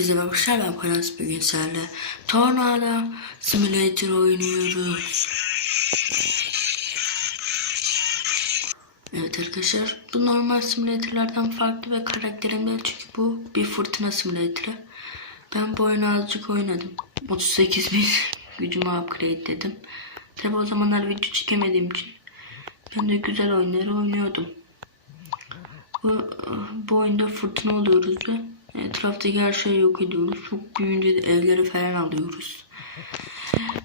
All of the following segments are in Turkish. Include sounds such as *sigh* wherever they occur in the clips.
Herkese merhaba ben Poyraz bugün sizlerle Tornado Simulator oynuyoruz. Evet arkadaşlar bu normal simülatörlerden farklı ve karakterim değil çünkü bu bir fırtına simülatörü. Ben bu oyunu azıcık oynadım. 38 bin *laughs* gücümü upgrade dedim. Tabi o zamanlar video çekemediğim için ben de güzel oyunları oynuyordum. Bu, bu oyunda fırtına oluyoruz ve etraftaki her şeyi yok ediyoruz. Çok büyüyünce de evleri falan alıyoruz.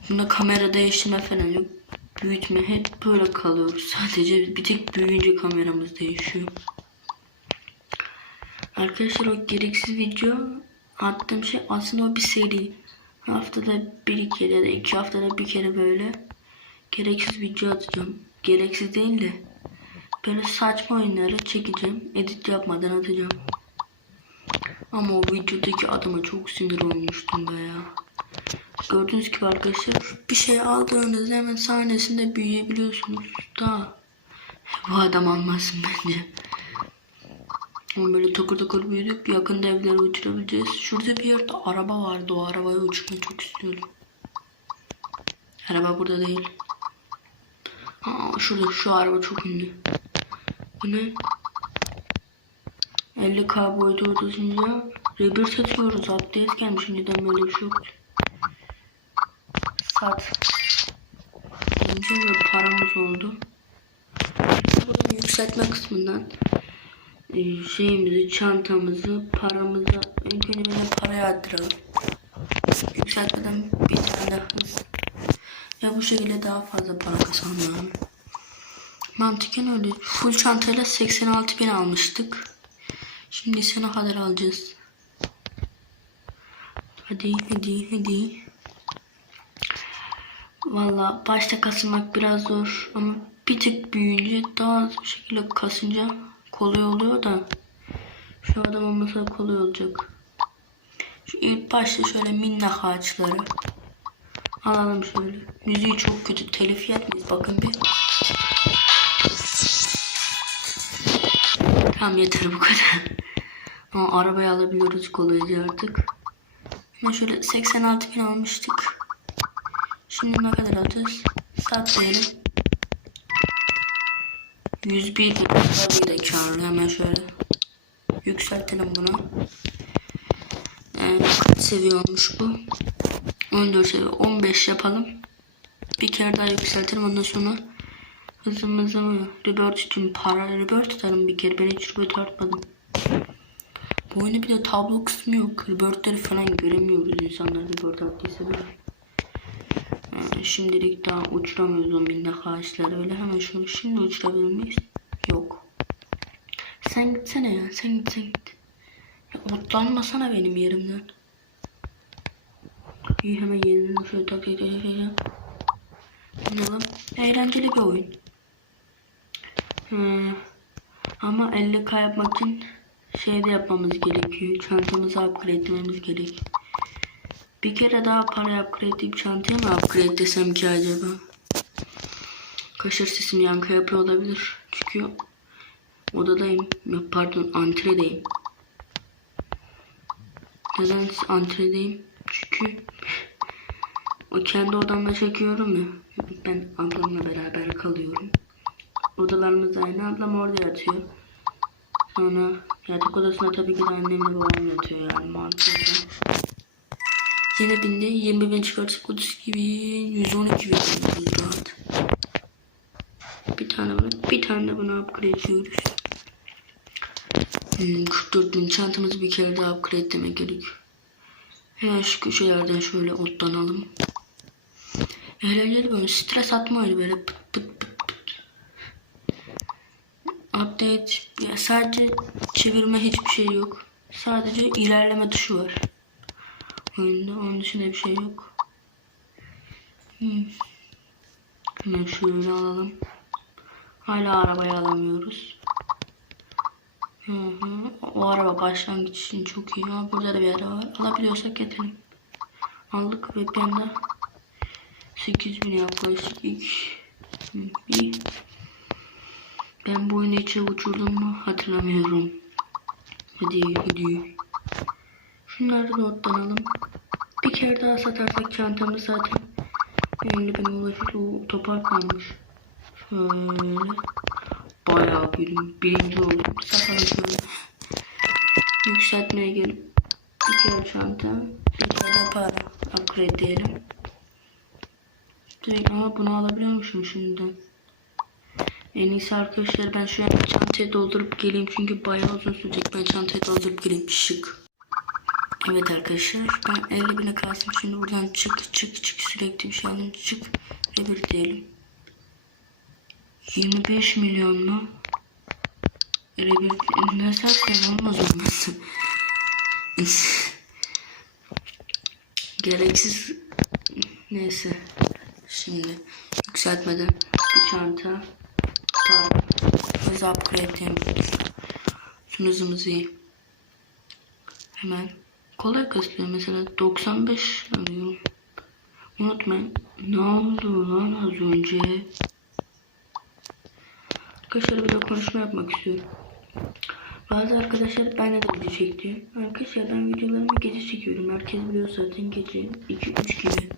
Bunda kamera değiştirme falan yok. Büyütme hep böyle kalıyoruz. Sadece bir tek büyüyünce kameramız değişiyor. Arkadaşlar o gereksiz video attığım şey aslında o bir seri. Haftada bir kere ya da iki haftada bir kere böyle gereksiz video atacağım. Gereksiz değil de böyle saçma oyunları çekeceğim. Edit yapmadan atacağım. Ama o videodaki adama çok sinir olmuştum be ya. Gördüğünüz gibi arkadaşlar bir şey aldığınızda hemen sahnesinde büyüyebiliyorsunuz. Daha bu adam almasın bence. Ama böyle takır takır büyüdük. Yakında evlere uçurabileceğiz. Şurada bir yerde araba vardı. O arabaya uçmayı çok istiyorum. Araba burada değil. Aa, şurada şu araba çok ünlü. Bu ne? 50k boyutu ortasında rebir satıyoruz. Update gelmiş. Neden böyle bir şey yok? Sat. Önce ve paramız oldu. Bunun yükseltme kısmından e, şeyimizi, çantamızı, paramızı ilk önce böyle paraya attıralım. Yükseltmeden bir tane daha hız. Ve bu şekilde daha fazla para kazanalım. Mantıken öyle. Full çantayla 86 bin almıştık. Şimdi ne kadar alacağız? Hadi hadi hadi. Valla başta kasılmak biraz zor ama bir tık büyüyünce daha az bir şekilde kasınca kolay oluyor da şu adam olmasa kolay olacak. Şu ilk başta şöyle minnak ağaçları alalım şöyle. Müziği çok kötü telif etmeyiz bakın bir. Tamam yeter bu kadar. Ama arabayı alabiliyoruz kolayca artık. Ama şöyle 86 bin almıştık. Şimdi ne kadar alacağız? Sat diyelim. 101 bin bir de karlı hemen şöyle. Yükseltelim bunu. Yani kaç bu? 14 seviye. 15 yapalım. Bir kere daha yükseltelim ondan sonra hızımızı mı? Rebirth için para rebirth tutarım bir kere. Ben hiç rebirth artmadım. Bu oyunda bir de tablo kısmı yok. Rebirth'leri falan göremiyoruz insanlar rebirth attıysa böyle. Şimdilik daha uçuramıyoruz o minnak ağaçları öyle hemen şunu şimdi uçurabilir miyiz? Yok. Sen gitsene ya sen git sen git. Ya, mutlanmasana benim yerimden. İyi hemen yerini şöyle taklit edeceğim. Oynayalım. Eğlenceli bir oyun. Hmm. Ama 50k yapmak için şey de yapmamız gerekiyor. Çantamızı upgrade etmemiz gerek. Bir kere daha para upgrade edip çantayı mı upgrade desem ki acaba? Kaşır sesim yankı yapıyor olabilir. Çünkü odadayım. Yok pardon antredeyim. Neden antredeyim? Çünkü o kendi odamda çekiyorum ya. Ben ablamla beraber kalıyorum. Odalarımız aynı. Ablam orada yatıyor. Sonra yatak odasına tabii ki de annemle babam yatıyor yani mantıklı. Yine binde 20 bin çıkartsak 32 bin 112 bin rahat. Bir tane bunu bir tane de bunu upgrade ediyoruz. Hmm, 44 bin çantamızı bir kere daha upgrade demek gerek. Hemen şu köşelerden şöyle otlanalım. Eğlenceli böyle stres atma öyle böyle pıt pıt pıt. Update ya sadece çevirme hiçbir şey yok. Sadece ilerleme tuşu var oyunda. Onun dışında bir şey yok. Hmm. Hemen şöyle alalım. Hala arabayı alamıyoruz. Hı hı. O araba başlangıç için çok iyi. Ama burada da bir araba var. Alabiliyorsak getirin. Aldık ve ben de 8000 yaklaşık. Bir. Ben bu oyunu içe uçurdum mu hatırlamıyorum. Hadi hadi. Şunları da otlanalım. Bir kere daha satarsak çantamız zaten 50 bin ulaşır. O topar kalmış. Şöyle. Bayağı birim, birinci oldum. Satalım şöyle. Yükseltmeye gelip bir kere çanta, bir kere para upgrade diyelim. Direkt ama bunu alabiliyormuşum şimdiden. En iyisi arkadaşlar ben şu an çantaya doldurup geleyim çünkü bayağı uzun sürecek. Ben çantaya doldurup geleyim şık. Evet arkadaşlar ben 50 bine kalsın şimdi buradan çık çık çık sürekli bir şey aldım çık bir diyelim. 25 milyon mu? Rebir ne zaten olmaz olmaz. *laughs* Gereksiz neyse şimdi yükseltmeden bir çanta para hız upgrade demiş. Şunu hızımız iyi. Hemen kolay kasılıyor mesela 95 alıyorum. Unutmayın ne oldu lan az önce? Arkadaşlar bir de konuşma yapmak istiyorum. Bazı arkadaşlar benle de video çekti. Arkadaşlar ben videolarımı gece çekiyorum. Herkes biliyor zaten gece 2-3 gibi.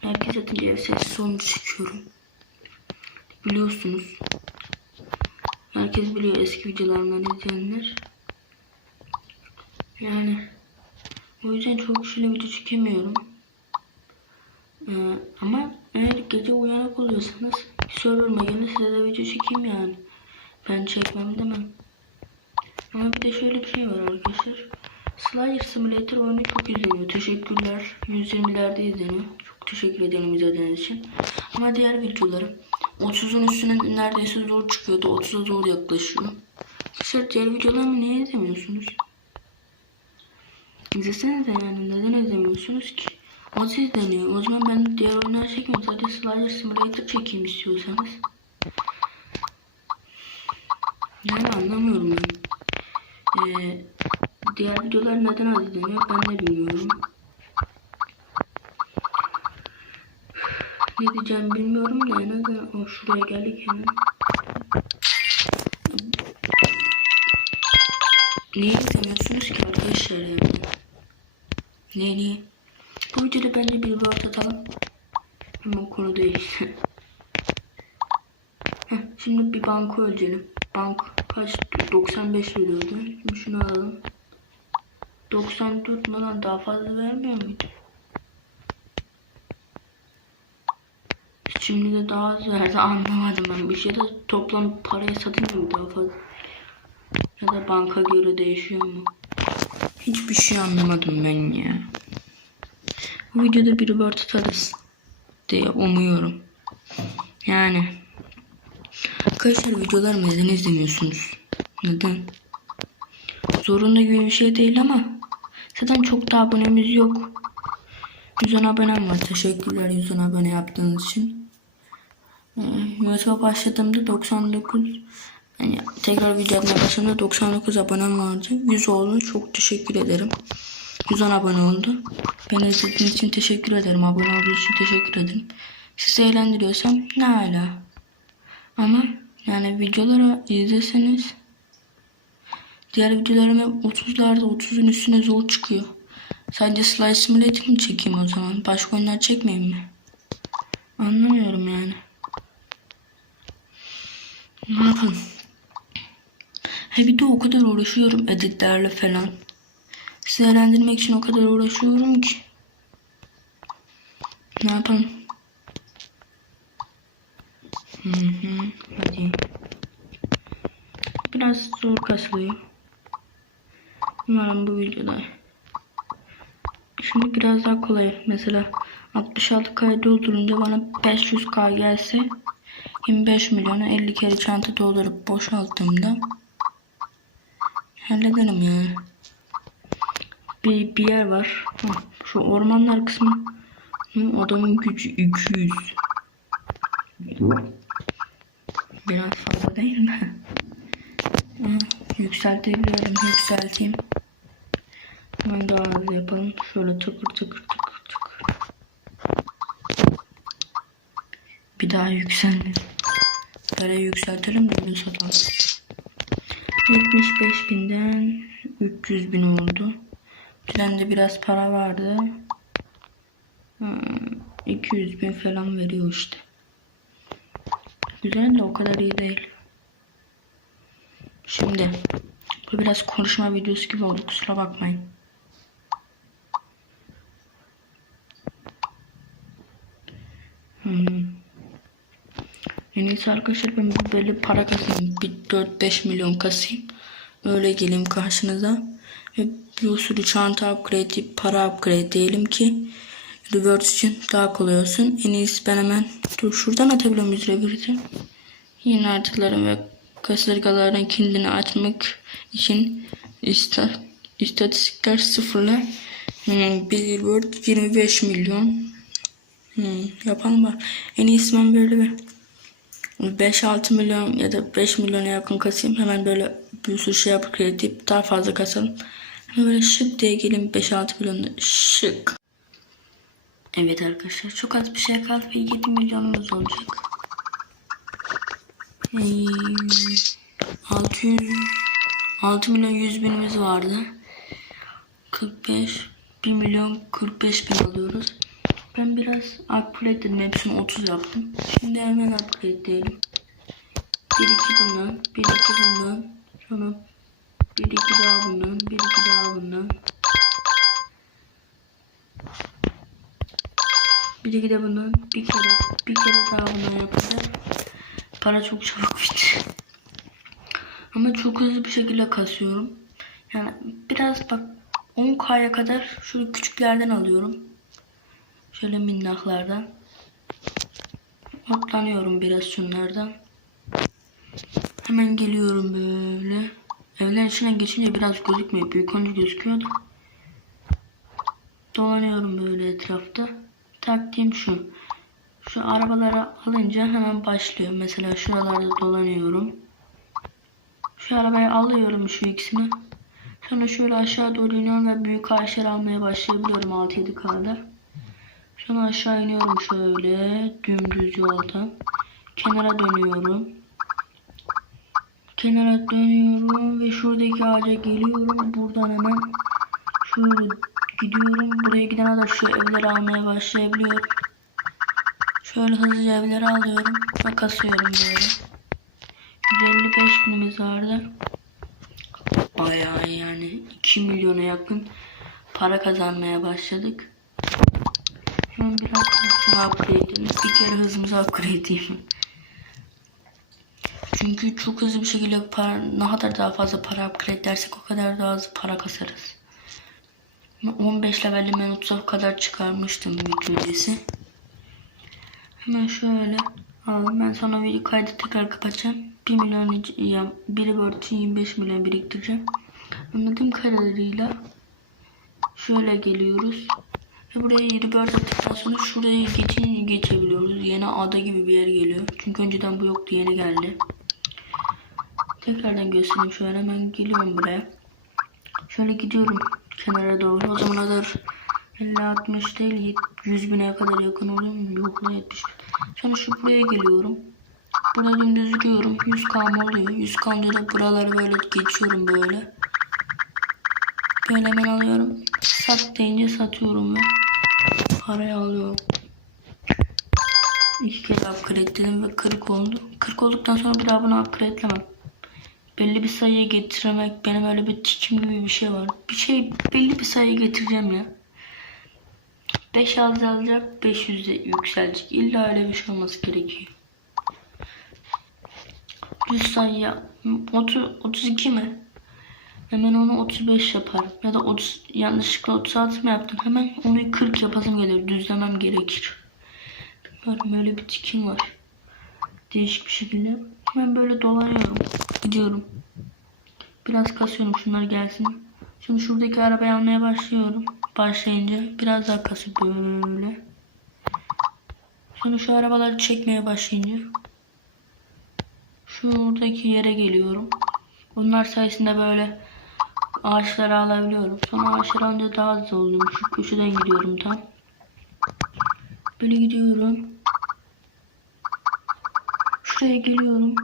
Herkes zaten ev sessiz sonu çekiyorum. Biliyorsunuz. Herkes biliyor eski videolarımdan izleyenler. Yani o yüzden çok kişiyle video çekemiyorum. Ee, ama eğer gece uyanık oluyorsanız server'ıma gelin size de video çekeyim yani. Ben çekmem demem. Ama bir de şöyle bir şey var arkadaşlar. Slayer Simulator oyunu çok izleniyor. Teşekkürler. 120'lerde izleniyor. Çok teşekkür ederim izlediğiniz için. Ama diğer videolarım 30'un üstüne neredeyse zor çıkıyordu. 30'a zor yaklaşıyor. Arkadaşlar diğer videolarımı niye izlemiyorsunuz? İzlesenize yani neden izlemiyorsunuz ki? Az izleniyor. O zaman ben diğer oyunlar çekmiyorum. Sadece Slayer Simulator çekeyim istiyorsanız. Yani anlamıyorum ben. Ee, diğer videolar neden az izleniyor ben de bilmiyorum. Ne diyeceğim bilmiyorum da en azından şuraya geldik hemen. Niye izlemiyorsunuz ki arkadaşlar yani? Niye niye? Bu videoda bence bir word atalım. Ama konu değil. *laughs* Heh, şimdi bir banka ölçelim. Bank kaç? 95 veriyordu. Şimdi şunu alalım. 94 mu lan daha fazla vermiyor muydu? Şimdi de daha az verdi anlamadım ben. Bir şey de toplam parayı satayım mı daha fazla? Ya da banka göre değişiyor mu? Hiçbir şey anlamadım ben ya. Bu videoda bir reward atarız diye umuyorum. Yani Arkadaşlar videolarımı neden izlemiyorsunuz? Neden? Zorunda gibi bir şey değil ama zaten çok da abonemiz yok. 110 abonem var. Teşekkürler 110 abone yaptığınız için. Ee, YouTube'a başladığımda 99 yani tekrar video atmaya başladığımda 99 abonem vardı. 100 oldu. Çok teşekkür ederim. 110 abone oldu. Beni izlediğiniz için teşekkür ederim. Abone olduğunuz için teşekkür ederim. Sizi eğlendiriyorsam ne hala. Ama yani videoları izleseniz diğer videolarıma 30'larda 30'un üstüne zor çıkıyor. Sadece Slide Simulator mi çekeyim o zaman? Başka oyunlar çekmeyeyim mi? Anlamıyorum yani. Yapalım? He bir de o kadar uğraşıyorum editlerle falan. Sizi eğlendirmek için o kadar uğraşıyorum ki. Ne yapalım? Hı hı. Hadi. Biraz zor kasılıyor. Umarım bu videoda. Şimdi biraz daha kolay. Mesela 66K doldurunca bana 500K gelse 25 milyonu 50 kere çanta doldurup boşalttığımda hallederim yani. Bir, bir yer var. Şu ormanlar kısmı. Adamın gücü 200. Biraz fazla değil mi? Yükseltebiliyorum. Yükselteyim. Hemen daha az yapalım. Şöyle tıkır tıkır tıkır tıkır. Bir daha yükseldi. Böyle yükseltelim de bunu satalım. 75 binden 300 bin oldu. Trende biraz para vardı. Hmm, 200 bin falan veriyor işte. Güzel de o kadar iyi değil. Şimdi bu biraz konuşma videosu gibi oldu kusura bakmayın. Hmm. En iyisi arkadaşlar ben belli para kasayım. Bir 4-5 milyon kasayım. Öyle geleyim karşınıza. Ve bir sürü çanta upgrade, para upgrade diyelim ki reverse için daha kolay olsun. En iyisi ben hemen dur şuradan atabiliyor muyuz reverse'i? Yeni artıkların ve kasırgaların kilidini açmak için ista, istatistikler sıfırla hmm, bir reward 25 milyon hmm, yapalım bak. En iyisi ben böyle bir 5-6 milyon ya da 5 milyona yakın kasayım. Hemen böyle bir sürü şey yapıp edip daha fazla kasalım. Hemen böyle şık diye gelin 5-6 milyonda şık. Evet arkadaşlar çok az bir şey kaldı ve 7 milyonumuz olacak. Ee, 600 6 milyon 100 binimiz vardı. 45 1 milyon 45 bin alıyoruz. Ben biraz upgrade dedim. Hepsini 30 yaptım. Şimdi hemen upgrade diyelim. 1 2 bundan, 1 2 bundan, sonra 1 2 daha bundan, 1 2 daha bundan. 1 2 de bundan, bir kere, bir kere daha bundan yapacağız. Para çok çabuk bitti. Ama çok hızlı bir şekilde kasıyorum. Yani biraz bak 10k'ya kadar şöyle küçüklerden alıyorum. Şöyle minnaklardan. Atlanıyorum biraz şunlardan. Hemen geliyorum böyle. Evlerin içinden geçince biraz gözükmüyor. Büyük önce gözüküyor da. Dolanıyorum böyle etrafta. Taktiğim şu. Şu arabaları alınca hemen başlıyor. Mesela şuralarda dolanıyorum. Şu arabayı alıyorum şu ikisini. Sonra şöyle aşağı doğru iniyorum ve büyük ağaçlar almaya başlayabiliyorum 6-7 kadar. Sonra aşağı iniyorum şöyle dümdüz yoldan. Kenara dönüyorum. Kenara dönüyorum ve şuradaki ağaca geliyorum. Buradan hemen şöyle gidiyorum. Buraya gidene kadar şu evleri almaya başlayabiliyorum. Şöyle hızlıca evleri alıyorum ve kasıyorum böyle. 155 binimiz vardı. Bayağı yani 2 milyona yakın para kazanmaya başladık. Biraz hızımızı upgrade edelim. Bir kere hızımızı upgrade edeyim. Çünkü çok hızlı bir şekilde para, ne kadar daha fazla para upgrade edersek o kadar daha hızlı para kasarız. 15 levelde ben 30'a kadar çıkarmıştım öncesi. Hemen şöyle alalım. Ben sonra video kaydı tekrar kapatacağım. 1 milyon ya 1 bölü 25 milyon biriktireceğim. Anladığım kadarıyla şöyle geliyoruz. Ve buraya bir attıktan sonra şuraya geçin geçebiliyoruz. Yeni ada gibi bir yer geliyor. Çünkü önceden bu yoktu yeni geldi. Tekrardan göstereyim şöyle hemen geliyorum buraya. Şöyle gidiyorum kenara doğru. O zaman kadar 50-60 değil 100 bine kadar yakın oluyor mu? Yok lan 70 Sonra şu buraya geliyorum. Burada dümdüz gidiyorum. 100 kam oluyor. 100 kamda da buraları böyle geçiyorum böyle. Böyle hemen alıyorum. Sat deyince satıyorum ve parayı alıyorum. İki kere upgrade'ledim ve 40 oldu. 40 olduktan sonra bir daha bunu upgrade'lemem. Belli bir sayıya getirmek benim öyle bir tikim gibi bir şey var. Bir şey belli bir sayıya getireceğim ya. 5 azalacak 500'e yükselecek. İlla öyle bir şey olması gerekiyor. 100 sayıya 30, 32 mi? Hemen onu 35 yaparım. Ya da 30, yanlışlıkla 36 mı yaptım? Hemen onu 40 yapasım gelir. Düzlemem gerekir. Bilmiyorum öyle bir tikim var. Değişik bir şekilde. Hemen böyle dolanıyorum. Gidiyorum. Biraz kasıyorum şunlar gelsin. Şimdi şuradaki arabayı almaya başlıyorum. Başlayınca biraz daha kasıp böyle. Sonra şu arabaları çekmeye başlayınca şuradaki yere geliyorum. Bunlar sayesinde böyle ağaçları alabiliyorum. Sonra ağaçları alınca daha hızlı oluyorum. Şu köşeden gidiyorum tam. Böyle gidiyorum. Şuraya geliyorum.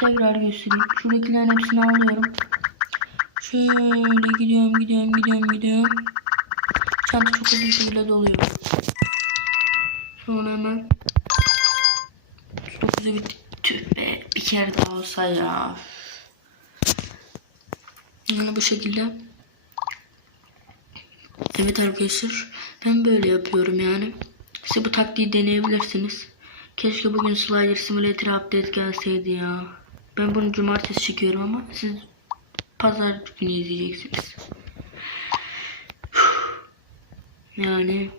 Tekrar göstereyim. Şuradakilerin hepsini alıyorum. Şöyle gidiyorum gidiyorum gidiyorum gidiyorum. Çanta çok hızlı şekilde doluyor. Sonra hemen 9'u bitti. Tüh be bir kere daha olsa ya. Yani bu şekilde. Evet arkadaşlar ben böyle yapıyorum yani. Siz bu taktiği deneyebilirsiniz. Keşke bugün Slider Simulator update gelseydi ya. Ben bunu cumartesi çekiyorum ama siz pazar günü izleyeceksiniz. Yani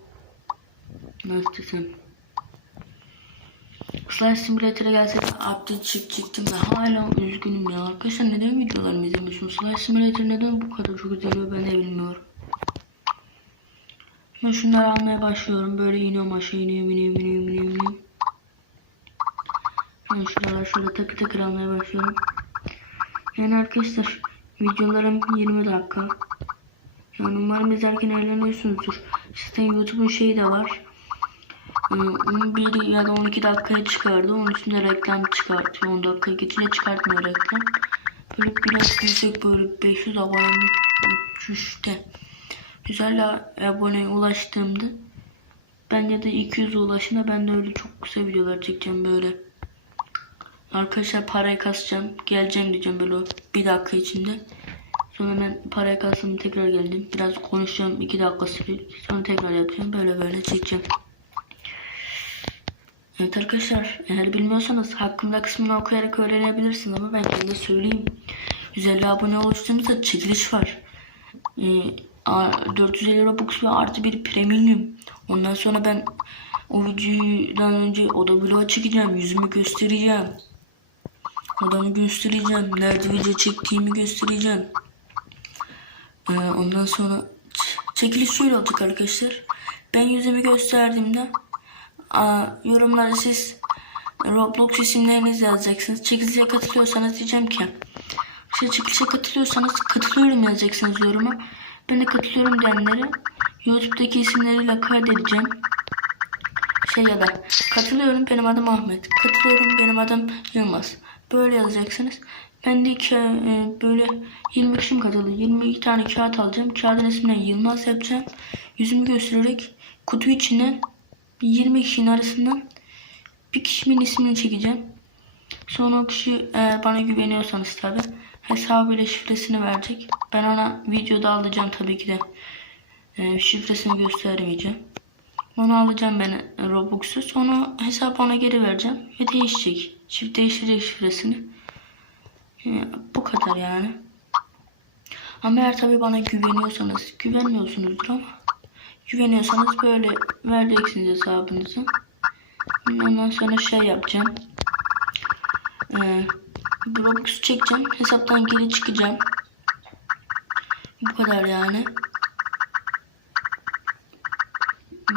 nasıl desem. Slider Simulator'a gelse de update çekecektim de hala üzgünüm ya. Arkadaşlar neden videolarımı izlemiyorsunuz? Slider Simulator neden bu kadar çok izleniyor ben de bilmiyorum. Ben şunları almaya başlıyorum. Böyle iniyorum aşağı iniyorum iniyorum iniyorum iniyorum. iniyorum. Ben şuralar şöyle takı takı almaya başlıyorum. Yani arkadaşlar videolarım 20 dakika. Yani umarım izlerken eğleniyorsunuzdur. Zaten YouTube'un şeyi de var. Ee, 11 ya da 12 dakikaya çıkardı. Onun üstünde reklam çıkartıyor. 10 dakika geçince çıkartmıyor reklam. Böyle biraz yüksek böyle 500 abone düşüşte. Güzel aboneye ulaştığımda ben ya da 200 ulaşına ben de öyle çok kısa videolar çekeceğim böyle. Arkadaşlar parayı kasacağım. Geleceğim diyeceğim böyle bir dakika içinde. Sonra ben parayı kastım tekrar geldim. Biraz konuşacağım. 2 dakika sürüyor. Sonra tekrar yapacağım. Böyle böyle çekeceğim. Evet arkadaşlar eğer bilmiyorsanız hakkımda kısmını okuyarak öğrenebilirsiniz ama ben de söyleyeyim. 150 abone oluştuğumuzda çekiliş var. Ee, a- 450 Robux ve artı bir premium. Ondan sonra ben o videodan önce oda vlog çekeceğim. Yüzümü göstereceğim. Odamı göstereceğim. Nerede video çektiğimi göstereceğim. Ee, ondan sonra çekiliş şöyle olacak arkadaşlar. Ben yüzümü gösterdiğimde yorumlara siz Roblox isimlerinizi yazacaksınız. Çekilişe katılıyorsanız diyeceğim ki işte çekilişe katılıyorsanız katılıyorum yazacaksınız yoruma. Ben de katılıyorum diyenleri YouTube'daki isimleriyle kaydedeceğim. Şey ya da katılıyorum benim adım Ahmet. Katılıyorum benim adım Yılmaz. Böyle yazacaksınız. Ben de iki, e, böyle 20 kişim katıldı. 22 tane kağıt alacağım. Kağıdın ismine Yılmaz yapacağım. Yüzümü göstererek kutu içinden 20 kişinin arasından bir kişinin ismini çekeceğim. Sonra o kişi eğer bana güveniyorsanız tabi hesabıyla şifresini verecek. Ben ona videoda alacağım tabii ki de. E, şifresini göstermeyeceğim. Onu alacağım ben Robux'u. Sonra hesabı ona geri vereceğim ve değişecek. Çift değiştirecek şifresini. E, bu kadar yani. Ama eğer tabii bana güveniyorsanız, güvenmiyorsunuzdur ama güveniyorsanız böyle vereceksiniz hesabınızı. Ondan sonra şey yapacağım. Ee, Robux çekeceğim. Hesaptan geri çıkacağım. Bu kadar yani.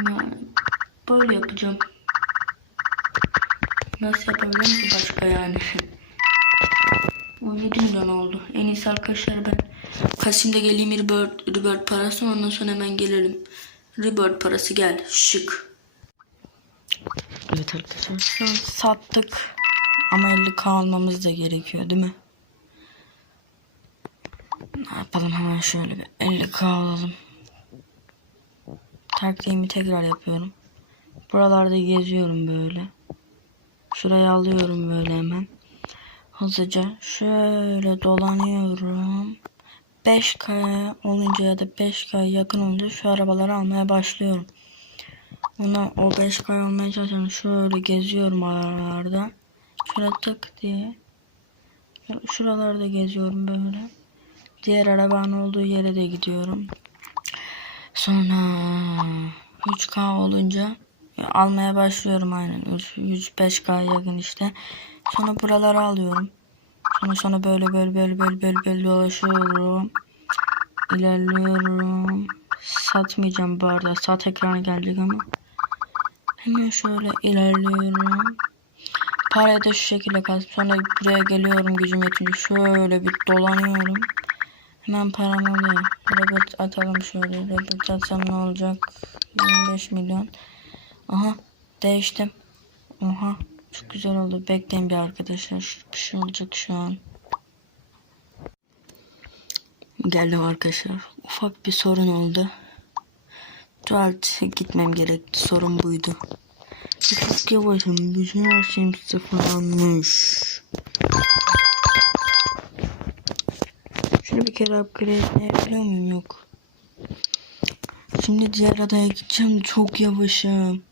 Yani Böyle yapacağım. Nasıl yapabilirim ki başka yani? *laughs* O 7 milyon oldu. En iyisi arkadaşlar ben Kasım'da geleyim Rebirth, Rebirth parası ondan sonra hemen gelirim. Rebirth parası gel. Şık. Evet arkadaşlar sattık. Ama 50k almamız da gerekiyor değil mi? Ne yapalım hemen şöyle bir 50k alalım. Taktiğimi tekrar yapıyorum. Buralarda geziyorum böyle. Şurayı alıyorum böyle hemen. Hızlıca şöyle dolanıyorum. 5K olunca ya da 5K yakın olunca şu arabaları almaya başlıyorum. Ona o 5K olmaya çalışıyorum. Şöyle geziyorum aralarda. Şöyle tık diye. Şuralarda geziyorum böyle. Diğer arabanın olduğu yere de gidiyorum. Sonra 3K olunca almaya başlıyorum aynen. 105K yakın işte. Sonra buraları alıyorum. Sonra sonra böyle böyle böyle böyle böyle böyle dolaşıyorum. İlerliyorum. Satmayacağım bu arada. Sat ekranı gelecek ama. Hemen şöyle ilerliyorum. Parayı da şu şekilde kasıp sonra buraya geliyorum gücüm yetince şöyle bir dolanıyorum. Hemen param oluyor. Robot atalım şöyle. Robot atsam ne olacak? 25 milyon. Aha değiştim. Oha çok güzel oldu. Bekleyin bir arkadaşlar. Bir şey olacak şu an. Geldim arkadaşlar. Ufak bir sorun oldu. Tuvalete gitmem gerekti. Sorun buydu. Çok yavaşım. Bütün her şeyim sıfırlanmış. Şunu bir kere upgrade yapabiliyor muyum? Yok. Şimdi diğer adaya gideceğim. Çok yavaşım.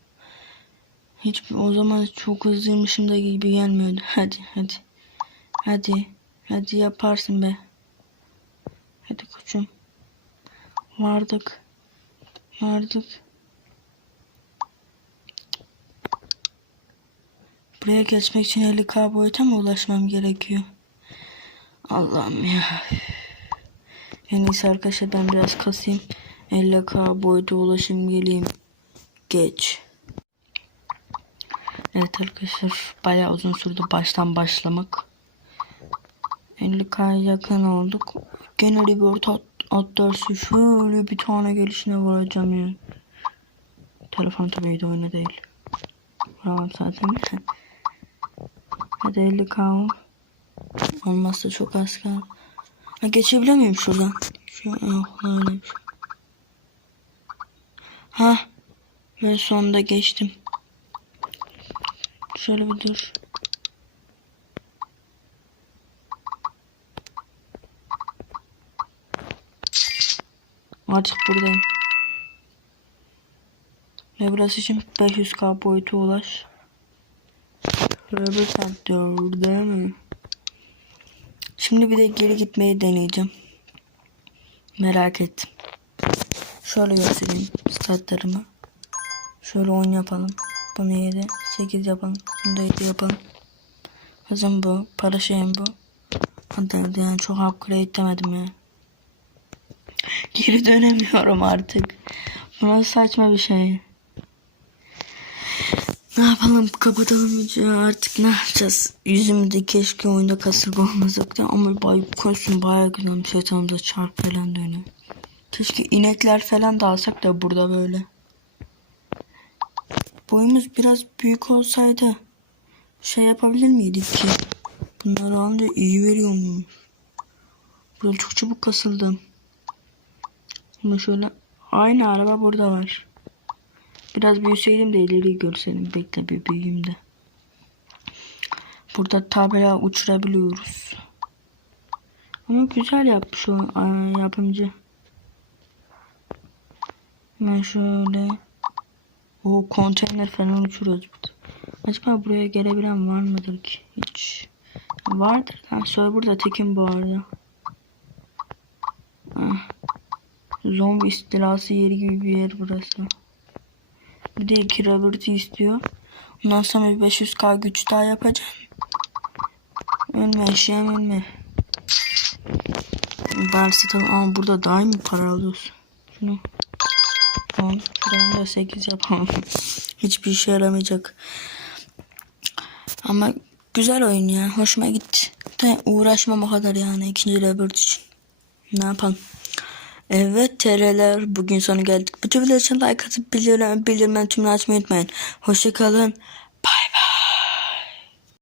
Hiç o zaman çok hızlıymışım da gibi gelmiyordu. Hadi hadi. Hadi. Hadi yaparsın be. Hadi koçum. Vardık. Vardık. Buraya geçmek için 50k boyuta mı ulaşmam gerekiyor? Allah'ım ya. En iyisi arkadaşlar ben biraz kasayım. 50k boyuta ulaşım geleyim. Geç. Evet arkadaşlar bayağı uzun sürdü baştan başlamak. 50k yakın olduk. Gene orta at dersi şöyle bir tane gelişine vuracağım ya. Telefon tabii de oyuna değil. Vuramam zaten. *laughs* Hadi 50k Olmazsa çok az kaldı. Ha, geçebiliyor muyum şuradan? Şu yok öyle bir şey. Ha ve sonunda geçtim. Şöyle bir dur. Artık buradayım. Ve burası için 500k boyutu ulaş. Rubber Center değil mi? Şimdi bir de geri gitmeyi deneyeceğim. Merak ettim. Şöyle göstereyim statlarımı. Şöyle 10 yapalım. Bunu 7, 8 yapalım. Bunu da 7 yapalım. Hızım bu. Para şeyim bu. Hadi yani çok upgrade demedim ya. Geri dönemiyorum artık. Bu nasıl saçma bir şey. Ne yapalım kapatalım videoyu artık ne yapacağız? Yüzümde keşke oyunda kasırga olmasaktı ama bay kostüm bayağı güzel şeytanımda çarp falan dönüyor. Keşke inekler falan da alsak da burada böyle. Boyumuz biraz büyük olsaydı şey yapabilir miydik ki? Bunları alınca iyi veriyor mu? Burada çok çabuk kasıldım. Ama şöyle aynı araba burada var. Biraz büyüseydim de ileri görseydim. Bekle bir büyüyeyim de. Burada tabela uçurabiliyoruz. Ama güzel yapmış o yapımcı. Hemen şöyle. O konteyner falan uçuruyoruz burada. Acaba buraya gelebilen var mıdır ki? Hiç. Vardır da. Sonra burada tekim bu arada. Ah. Zombi istilası yeri gibi bir yer burası. Bir de iki istiyor. Ondan sonra bir 500k güç daha yapacağım. Ölme eşeğim ölme. Tabi ama burada daha mı para alıyorsun? Şunu. Tamam. Şuradan da 8 yapalım. Hiçbir işe yaramayacak. Ama güzel oyun ya. Hoşuma gitti. De uğraşmam o kadar yani ikinci Robert için. Ne yapalım? Evet TR'ler bugün sonu geldik. Bu videolar için like atıp bildirim, bildirim tümünü açmayı unutmayın. Hoşçakalın. Bay bay.